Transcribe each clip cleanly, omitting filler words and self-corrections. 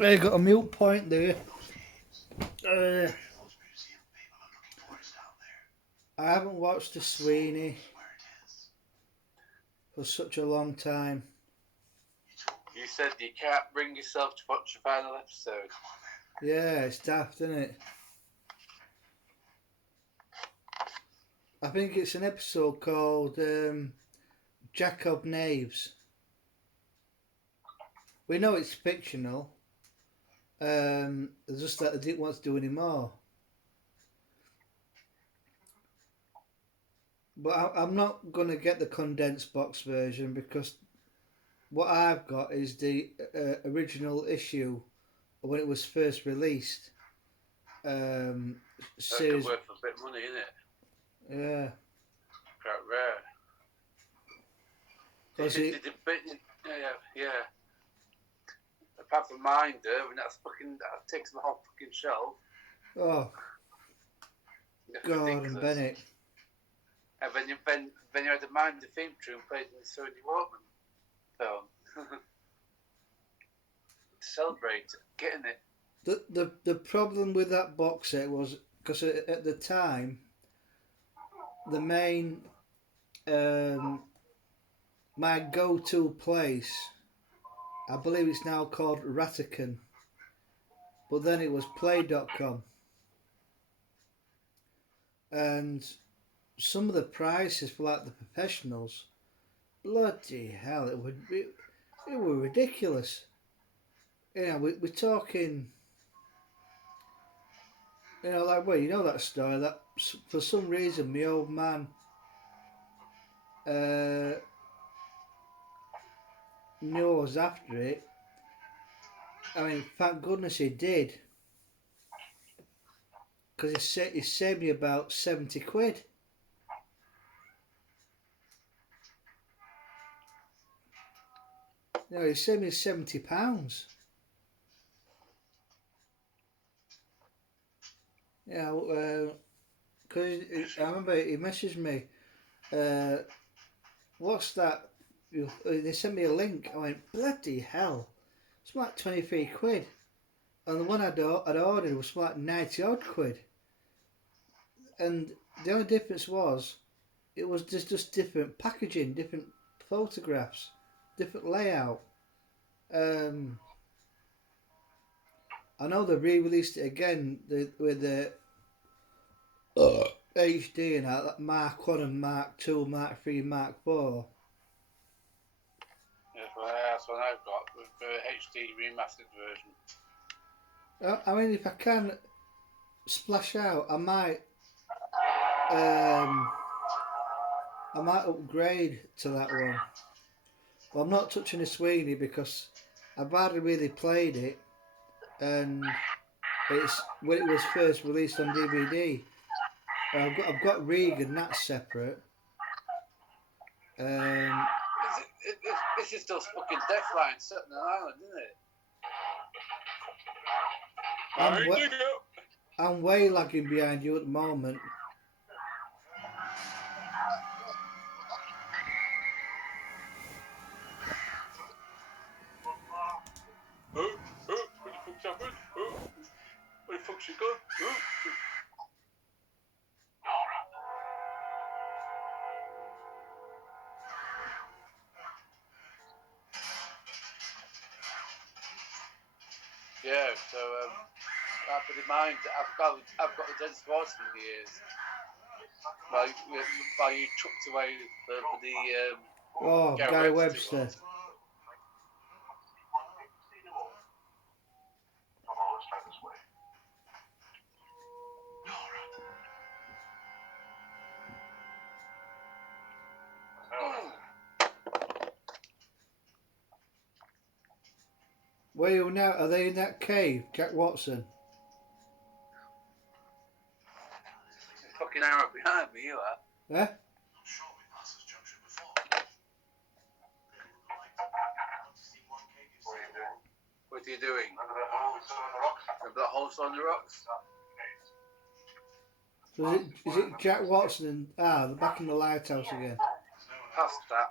I got a mute point there. Uh, I haven't watched the Sweeney for such a long time. You said you can't bring yourself to watch the final episode. Yeah, it's daft, isn't it? I think it's an episode called Jacob Knaves. We know it's fictional. It's just that I didn't want to do any more. But I'm not going to get the condensed box version because what I've got is the original issue when it was first released. That could Series, worth a bit of money, innit? yeah. Quite rare. Yeah. Apart from mine, though, and that takes the whole fucking shelf. Oh, That's God ridiculous. and Bennett. And when you had the mind, the theme tune played in the Sony Walkman film. Celebrate getting it. The problem with that box set was because at the time the main my go-to place, I believe it's now called Ratican, but then it was play.com, and some of the prices for like the professionals, bloody hell, it were ridiculous. We're talking, like, well, you know that story that for some reason my old man uh, knew I was after it. I mean, thank goodness he did, because he saved me about 70 quid. He saved me £70. Yeah, because I remember he messaged me, uh, what's that? They sent me a link. I went, bloody hell, it's like 23 quid. And the one I'd ordered was like 90 odd quid. And the only difference was, it was just different packaging, different photographs, different layout. Um, I know they re-released it again with the HD and that Mark 1 and Mark 2, Mark 3, Mark 4. That's what I've got with the HD remastered version. I mean, if I can splash out, I might upgrade to that one. But I'm not touching the Sweeney because I've hardly really played it, and it's when it was first released on DVD. I've got Regan, that's separate. This is just fucking Deathline sitting on an island, isn't it? I'm way lagging behind you at the moment. What the fuck's happened? Where the fuck's she gone? Yeah, so I put in mind that I've got the dead sports in the ears. While you chucked away for the Gary Webster. Where are you now? Are they in that cave, Jack Watson? Fucking arrow behind me, you are. Yeah? What are you doing? Have got holes on the rocks? So is it Jack Watson and they're back in the lighthouse again? Past that.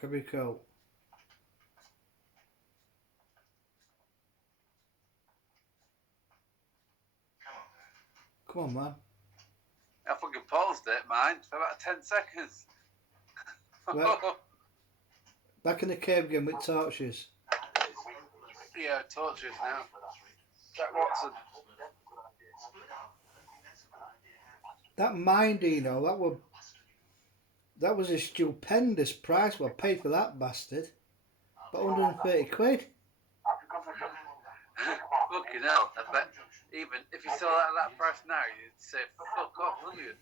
Crabby coat. Come on, man. I fucking paused it, mine, for about 10 seconds. Right. Back in the cave again with torches. Yeah, torches now. Jack Watson. That minder, you know, that was a stupendous price. Well, paid for that bastard. But 130 quid. Fucking hell. I bet even if you saw that at that price now, you'd say fuck off, wouldn't you?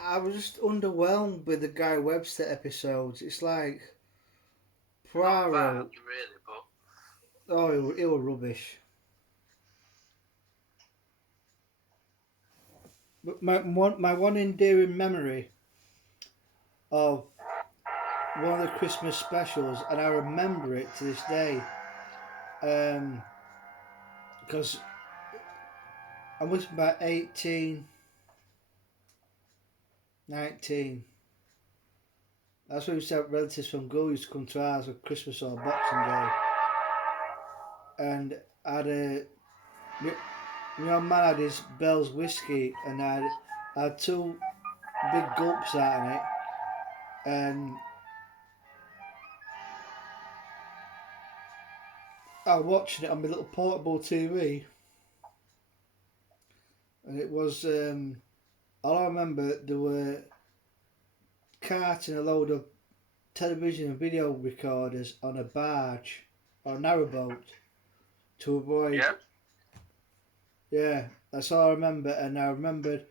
I was just underwhelmed with the Guy Webster episodes. It's like Not bad, Poirot. really, but Oh, it was rubbish. But my one endearing memory of one of the Christmas specials, and I remember it to this day, because I was about 18, 19. That's when we used to have relatives from Go used to come to ours for Christmas or Boxing Day. And I had man had his Bell's whiskey, and I had two big gulps out of it, and I was watching it on my little portable TV, and it was all I remember, there were carts and a load of television and video recorders on a barge or a narrowboat to avoid. Yeah, that's all I remember, and I remembered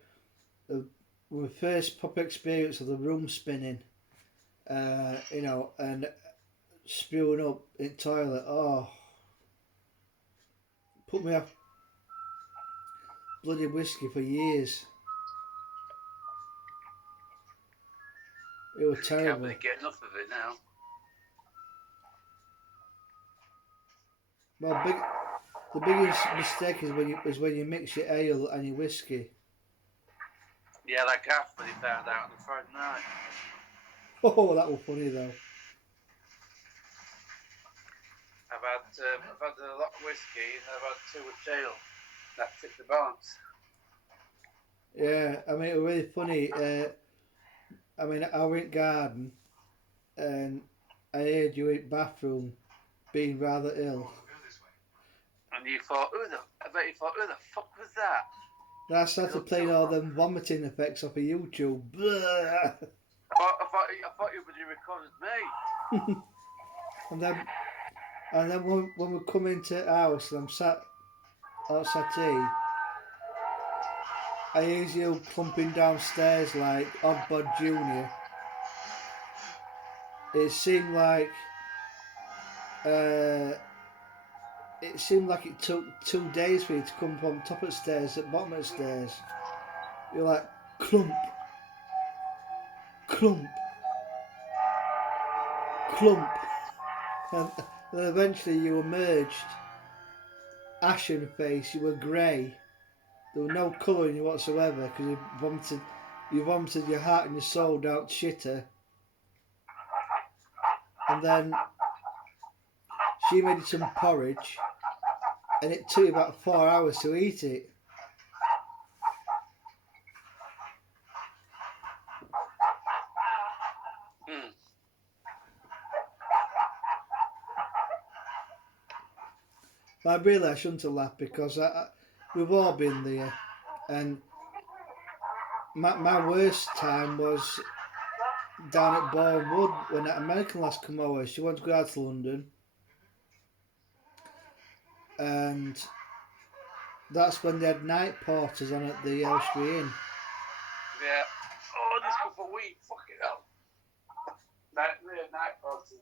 my first proper experience of the room spinning, you know, and spewing up in toilet. Oh, put me off bloody whiskey for years. It was terrible. can't really get enough of it now. Well, the biggest mistake is when you mix your ale and your whiskey. Yeah, like Gaff when he found out on the Friday night. Oh, that was funny though. I've had a lot of whiskey and I've had 2 with ale. That tipped the balance. Yeah, I mean, it was really funny. I mean, I went garden, and I heard you in bathroom, being rather ill. And you thought, I bet you thought, who the fuck was that? Then I started playing all them vomiting effects off of YouTube. I thought you recorded me. and then when we come into the house and I'm sat outside tea, I hear you clumping downstairs like Oddbod Junior. It seemed like it took 2 days for you to come from top of the stairs to bottom of the stairs. You're like clump, clump, clump, and then eventually you emerged, ashen face. You were grey. There was no colour in you whatsoever because you vomited your heart and your soul down shitter. And then she made you some porridge, and it took you about 4 hours to eat it. But I shouldn't have laughed because we've all been there, and my worst time was down at Bourne Wood when that American lass come over. She wanted to go out to London, and that's when they had night porters on at the Elstree Inn. Yeah. Oh, this couple of weeks. Fucking hell. Night porters.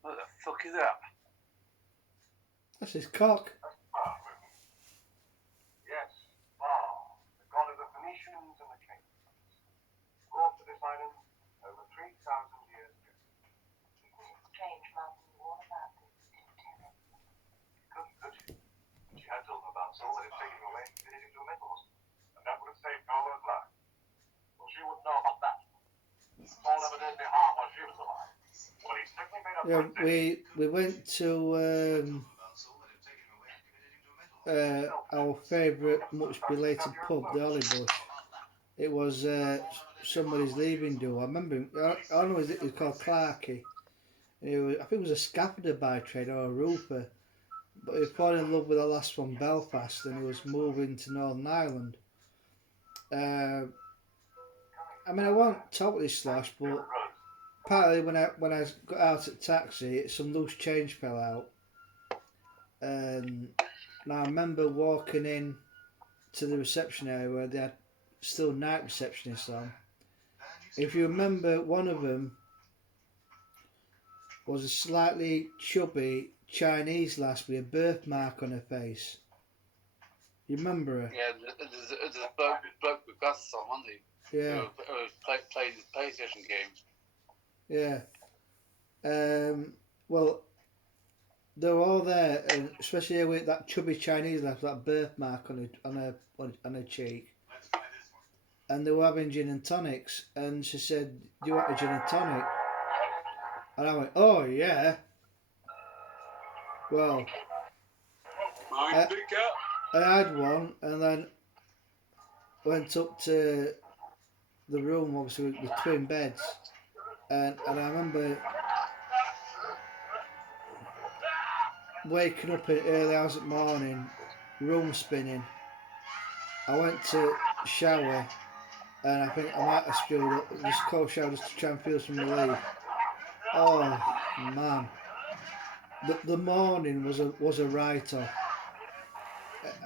What the fuck is that? That's his cock. Yes, Baal, the god of the Phoenicians and the kings, brought to this island over 3,000 years ago. Strange mother knew all about this, didn't tell him. Couldn't, could she? She had told him about Saul and had taken him away and fitted him into a mental hospital. And that would have saved Paula's life. Well, she wouldn't know about that. Saul never did any harm while she was alive. But he certainly made up Yeah, for it. we went to our favourite, much belated pub, the Holly Bush. It was somebody's leaving do. I remember him. I know it was called Clarky. I think it was a scaffolder by trade or a roofer. But he fell in love with a lass from Belfast and he was moving to Northern Ireland. I mean, I won't totally slosh, but partly when I got out at taxi, some loose change fell out. And I remember walking in to the reception area where they had still night receptionists on. If you remember, one of them was a slightly chubby Chinese lass with a birthmark on her face. You remember her? Yeah, there's a bloke with glasses on, wasn't he? Yeah. Who was playing his PlayStation games. Yeah. Well, they were all there, and especially with that chubby Chinese lass with that birthmark on her cheek. And they were having gin and tonics, and she said, "Do you want a gin and tonic?" And I went, "Oh yeah." Well, I had one, and then went up to the room, obviously with twin beds, and I remember waking up in early hours of the morning, room spinning. I went to shower, and I think I might have spilled up, just cold shower just to try and feel some relief. Oh man, the morning was a write-off.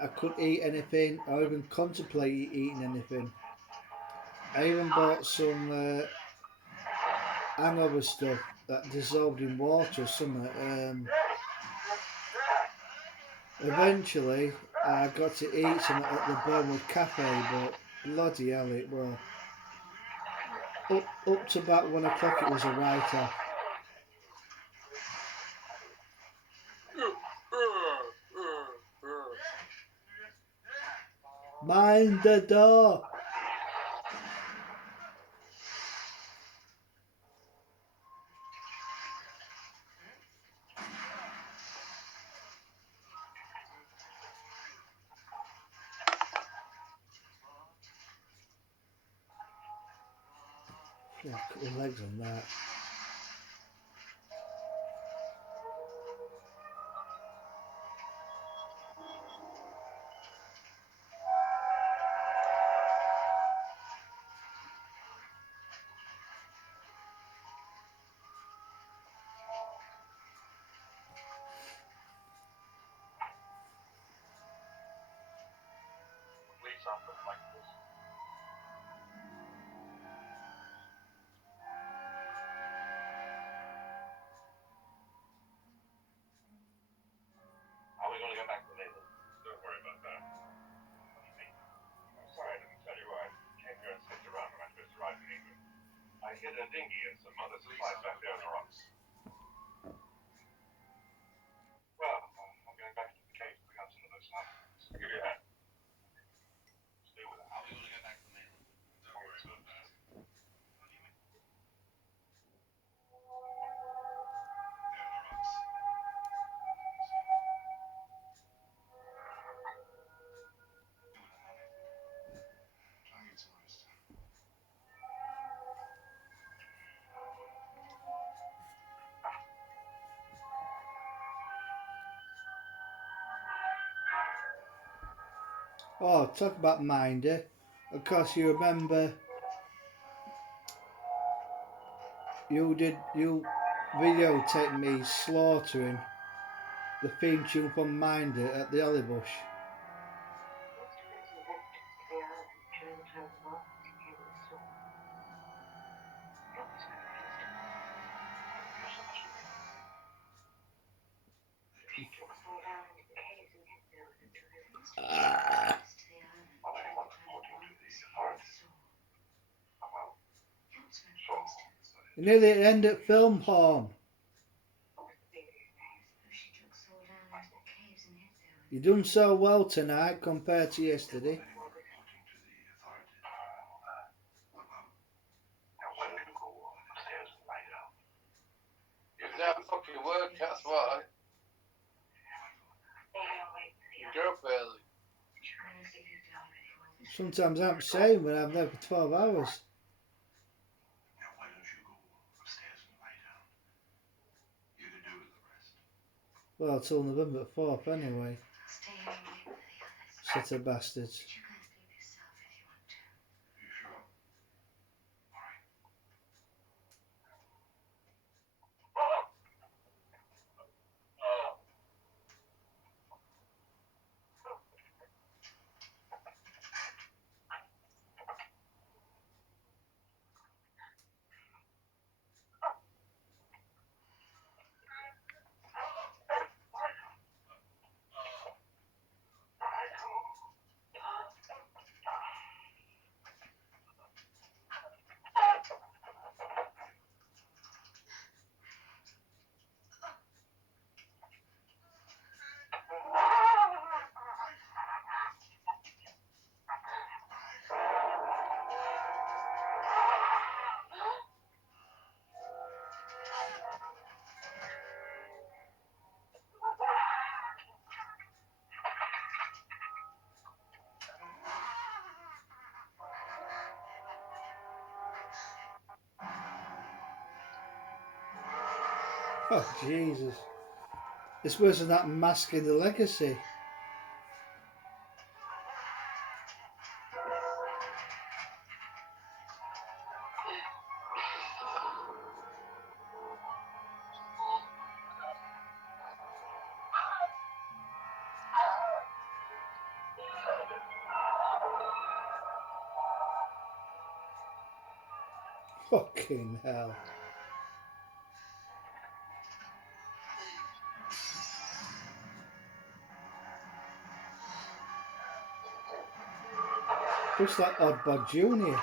I couldn't eat anything, or even contemplate eating anything. I even bought some hangover stuff that dissolved in water or something. Eventually, I got to eat some at the Burnwood Cafe, but bloody hell, it was. Up to about 1 o'clock, it was a write-off. Mind the door! Yeah, cut the legs on that. Please, something like this. Are we going to go back to Leyland? Don't worry about that. What do you mean? I'm sorry I didn't tell you. I came here and slipped around when I first arrived in England. I hid a dinghy and some other supplies back there on the rocks. Well, I'm going back to the cave to pick up some of those stuff. I'll give you a hand. Stay with us. Are we going to go back to Leyland? Don't worry about that. What do you mean? There on the rocks. Try and get some rest. Oh, talk about Minder. Of course, you remember you videotaped me slaughtering the theme tune from Minder at the Holly Bush. Most of us who left the island during the time of war came with Saul. That was very Near the end of film, Horn. You done so well tonight compared to yesterday. Is that fucking work? That's why. You go up early. Sometimes I'm saying when I'm there for 12 hours. Why don't you go upstairs and lie down? You can do with the rest. Well, till November 4th anyway. Stay here and wait for the others. Set of bastards. But you guys leave yourself if you want to. You sure? All right. Oh, Jesus. It's worse than that Mask in the Legacy. Fucking hell. Just like Oddbod Jr.,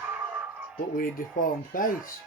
but with a deformed face.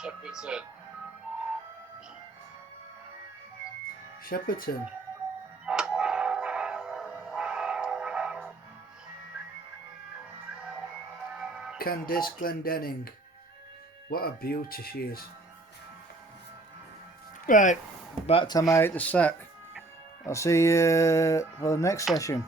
Shepperton. Shepperton. Candice Glendenning. What a beauty she is. Right, back time I hit the sack. I'll see you for the next session.